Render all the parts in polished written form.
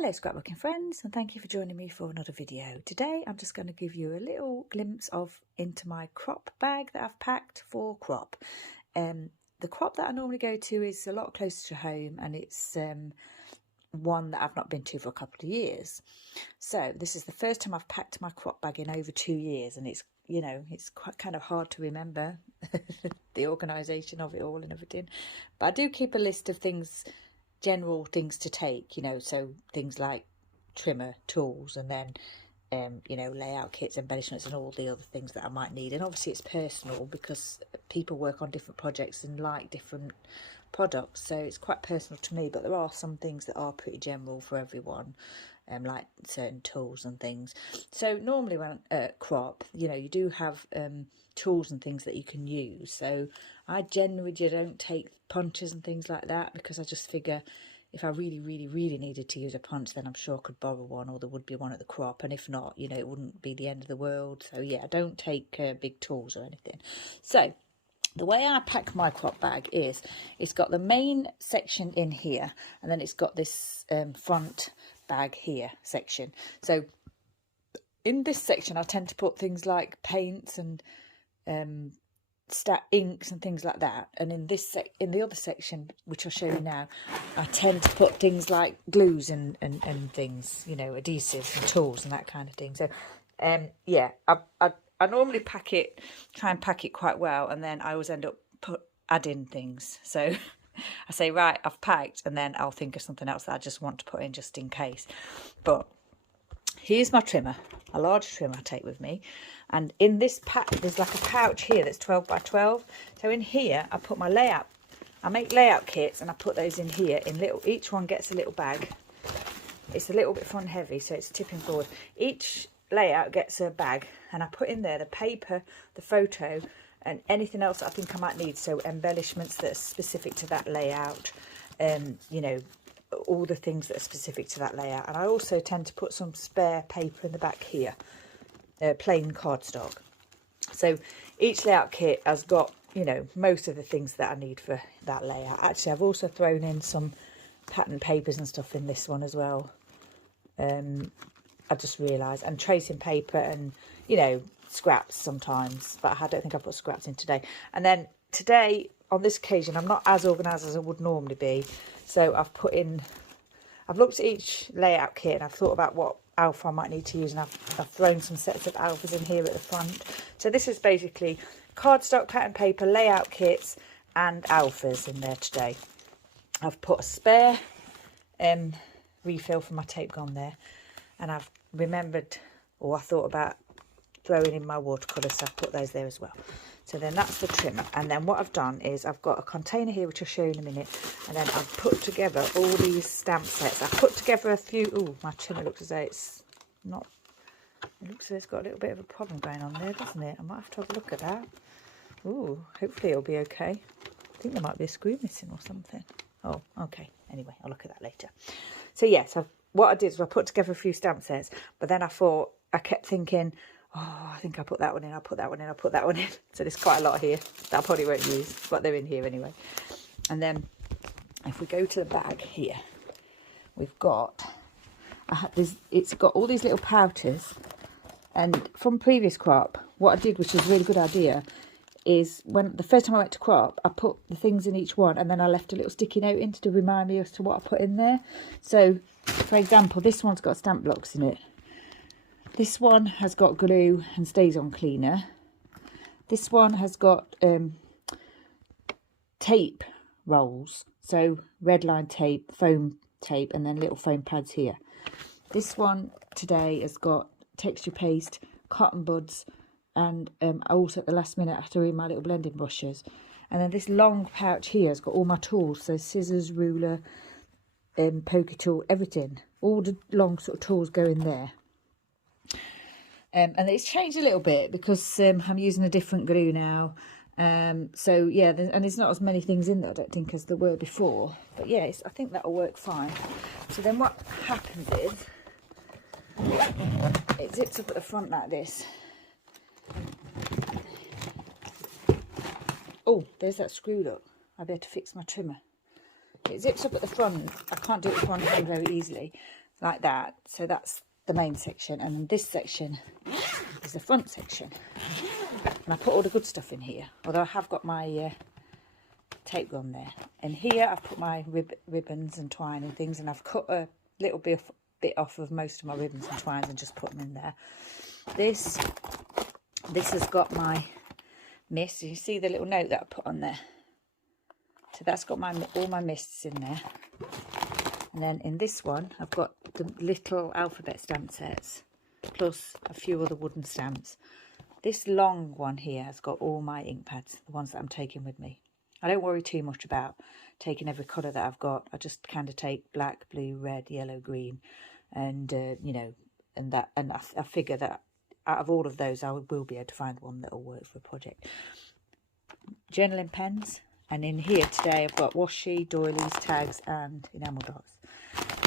Hello scrapbooking friends, and thank you for joining me for another video. Today I'm just going to give you a little glimpse into my crop bag that I've packed for crop. The crop that I normally go to is a lot closer to home, and it's one that I've not been to for a couple of years. So this is the first time I've packed my crop bag in over 2 years, and it's, you know, it's quite kind of hard to remember the organisation of it all and everything. But I do keep a list of things, general things to take, you know, so things like trimmer, tools, and then you know, layout kits, embellishments, and all the other things that I might need. And obviously it's personal because people work on different projects and like different products, so it's quite personal to me. But there are some things that are pretty general for everyone, like certain tools and things. So normally when crop, you know, you do have tools and things that you can use. So I generally don't take punches and things like that, because I just figure if I really needed to use a punch, then I'm sure I could borrow one, or there would be one at the crop, and if not, you know, it wouldn't be the end of the world. So yeah, I don't take big tools or anything. So the way I pack my crop bag is, it's got the main section in here, and then it's got this front bag here section. So in this section I tend to put things like paints and inks and things like that, and in the other section, which I'll show you now, I tend to put things like glues and things, you know, adhesives and tools and that kind of thing. So yeah, I normally try and pack it quite well, and then I always end up adding things. So I say, right, I've packed, and then I'll think of something else that I just want to put in just in case. But here's my trimmer, a large trimmer I take with me, and in this pack there's like a pouch here that's 12 by 12. So in here I put my layout. I make layout kits, and I put those in here in little. Each one gets a little bag. It's a little bit front heavy, so it's tipping forward. Each layout gets a bag, and I put in there the paper, the photo, and anything else that I think I might need. So embellishments that are specific to that layout, you know, all the things that are specific to that layout. And I also tend to put some spare paper in the back here, plain cardstock. So each layout kit has got, you know, most of the things that I need for that layout. Actually, I've also thrown in some pattern papers and stuff in this one as well. I just realised, and tracing paper, and, you know, scraps sometimes, but I don't think I put scraps in today. And then today, on this occasion, I'm not as organised as I would normally be, so I've looked at each layout kit, and I've thought about what alpha I might need to use, and I've thrown some sets of alphas in here at the front. So this is basically cardstock, pattern paper, layout kits, and alphas in there today. I've put a spare refill for my tape gun there, and I've remembered, or I thought about throwing in my watercolours, so I've put those there as well. So then that's the trimmer. And then what I've done is I've got a container here, which I'll show you in a minute, and then I've put together all these stamp sets. I've put together a few. Oh, my trimmer looks as though it's not, it looks as though it's got a little bit of a problem going on there, doesn't it? I might have to have a look at that. Oh, hopefully it'll be okay. I think there might be a screw missing or something. Oh, okay. Anyway, I'll look at that later. So yeah, so what I did was I put together a few stamp sets, but then I kept thinking, oh, I think I put that one in, I'll put that one in, I'll put that one in. So there's quite a lot here that I probably won't use, but they're in here anyway. And then if we go to the bag here, we've got, it's got all these little pouches. And from previous crop, what I did, which was a really good idea, is when the first time I went to crop, I put the things in each one, and then I left a little sticky note in to remind me as to what I put in there. So for example, this one's got stamp blocks in it. This one has got glue and stays on cleaner. This one has got tape rolls, so red line tape, foam tape, and then little foam pads here. This one today has got texture paste, cotton buds, and I also at the last minute I have to read my little blending brushes. And then this long pouch here has got all my tools, so scissors, ruler, poker tool, everything. All the long sort of tools go in there. And it's changed a little bit because I'm using a different glue now. So yeah, and there's not as many things in there, I don't think, as there were before. But yeah, I think that'll work fine. So then what happens is, it zips up at the front like this. Oh, there's that screw, look. I better fix my trimmer. It zips up at the front. I can't do it with one hand very easily. like that. So that's the main section, and this section is the front section. And I put all the good stuff in here, although I have got my tape gun there. And here I've put my ribbons and twine and things, and I've cut a little bit off of most of my ribbons and twines and just put them in there. This has got my mist. You see the little note that I put on there? So that's got all my mists in there. And then in this one, I've got the little alphabet stamp sets, plus a few other wooden stamps. This long one here has got all my ink pads, the ones that I'm taking with me. I don't worry too much about taking every colour that I've got. I just kind of take black, blue, red, yellow, green, and you know, and I figure that out of all of those, I will be able to find one that will work for a project. Journaling pens, and in here today I've got washi, doilies, tags, and enamel dots.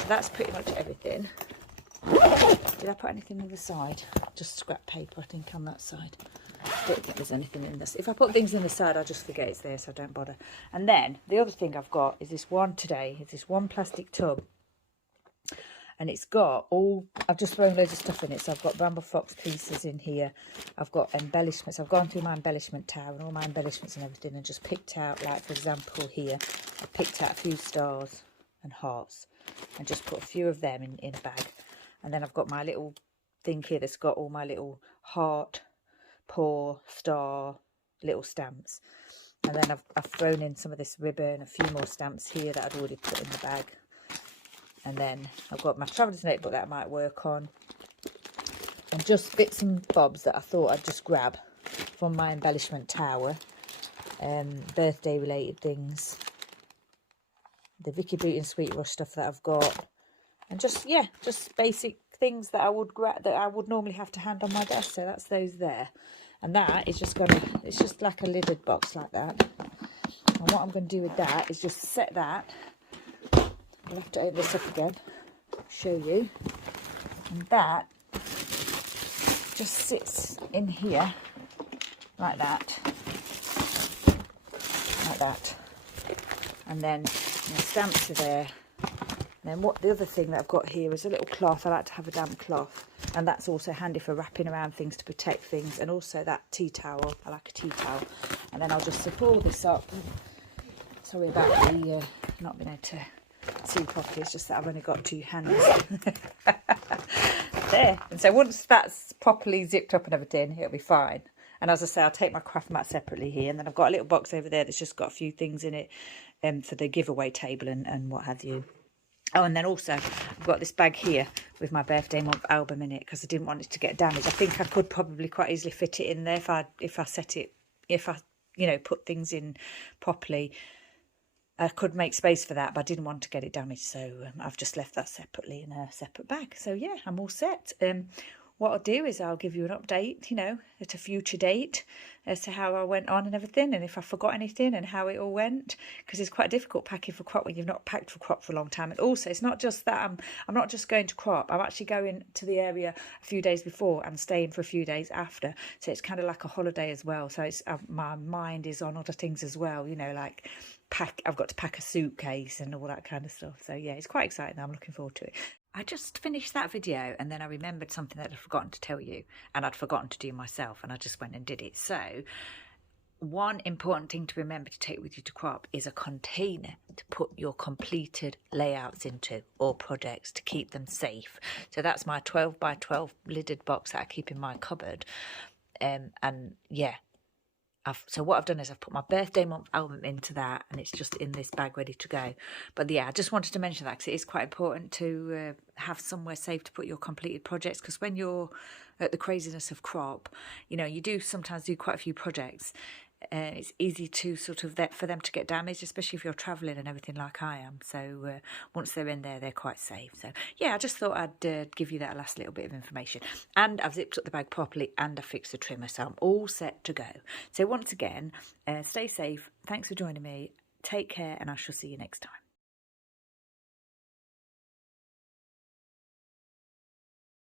So that's pretty much everything. Did I put anything on the side? Just scrap paper, I think, on that side. I don't think there's anything in this. If I put things in the side, I'll just forget it's there, so I don't bother. And then the other thing I've got is this one today. It's this one plastic tub, and it's got all, I've just thrown loads of stuff in it. So I've got Bramble Fox pieces in here. I've got embellishments. I've gone through my embellishment tower and all my embellishments and everything, and just picked out, like, for example, here, I picked out a few stars and hearts and just put a few of them in a bag. And then I've got my little thing here that's got all my little heart, paw, star, little stamps. And then I've thrown in some of this ribbon, a few more stamps here that I'd already put in the bag. And then I've got my traveller's notebook that I might work on. And just bits and bobs that I thought I'd just grab from my embellishment tower. Birthday related things. The Vicky Boot and Sweet Rush stuff that I've got. And just, yeah, just basic things that I would normally have to hand on my desk. So that's those there. And that is just it's just like a lidded box like that. And what I'm going to do with that is just set that. I'll have to open this up again, show you. And that just sits in here like that. Like that. And then the stamps are there. And then the other thing that I've got here is a little cloth. I like to have a damp cloth, and that's also handy for wrapping around things to protect things. And also that tea towel. I like a tea towel. And then I'll just zip all this up. Sorry about the not being able to see properly. It's just that I've only got two hands. There. And so once that's properly zipped up and everything, it'll be fine. And as I say, I'll take my craft mat separately here. And then I've got a little box over there that's just got a few things in it for the giveaway table and what have you. Oh, and then also I've got this bag here with my birthday month album in it because I didn't want it to get damaged. I think I could probably quite easily fit it in there if I you know, put things in properly. I could make space for that, but I didn't want to get it damaged, so I've just left that separately in a separate bag. So yeah, I'm all set. What I'll do is I'll give you an update, you know, at a future date as to how I went on and everything, and if I forgot anything and how it all went, because it's quite difficult packing for crop when you've not packed for crop for a long time. And also, it's not just that I'm not just going to crop. I'm actually going to the area a few days before and staying for a few days after. So it's kind of like a holiday as well. So it's my mind is on other things as well, you know, like I've got to pack a suitcase and all that kind of stuff. So yeah, it's quite exciting. I'm looking forward to it. I just finished that video and then I remembered something that I'd forgotten to tell you and I'd forgotten to do myself, and I just went and did it. So one important thing to remember to take with you to crop is a container to put your completed layouts into, or projects, to keep them safe. So that's my 12 by 12 lidded box that I keep in my cupboard. And yeah, so what I've done is I've put my birthday month album into that, and it's just in this bag ready to go. But yeah, I just wanted to mention that because it is quite important to have somewhere safe to put your completed projects, because when you're at the craziness of crop, you know, you do sometimes do quite a few projects. It's easy to sort of for them to get damaged, especially if you're travelling and everything like I am. So once they're in there, they're quite safe. So yeah, I just thought I'd give you that last little bit of information. And I've zipped up the bag properly and I fixed the trimmer, so I'm all set to go. So once again, stay safe. Thanks for joining me. Take care, and I shall see you next time.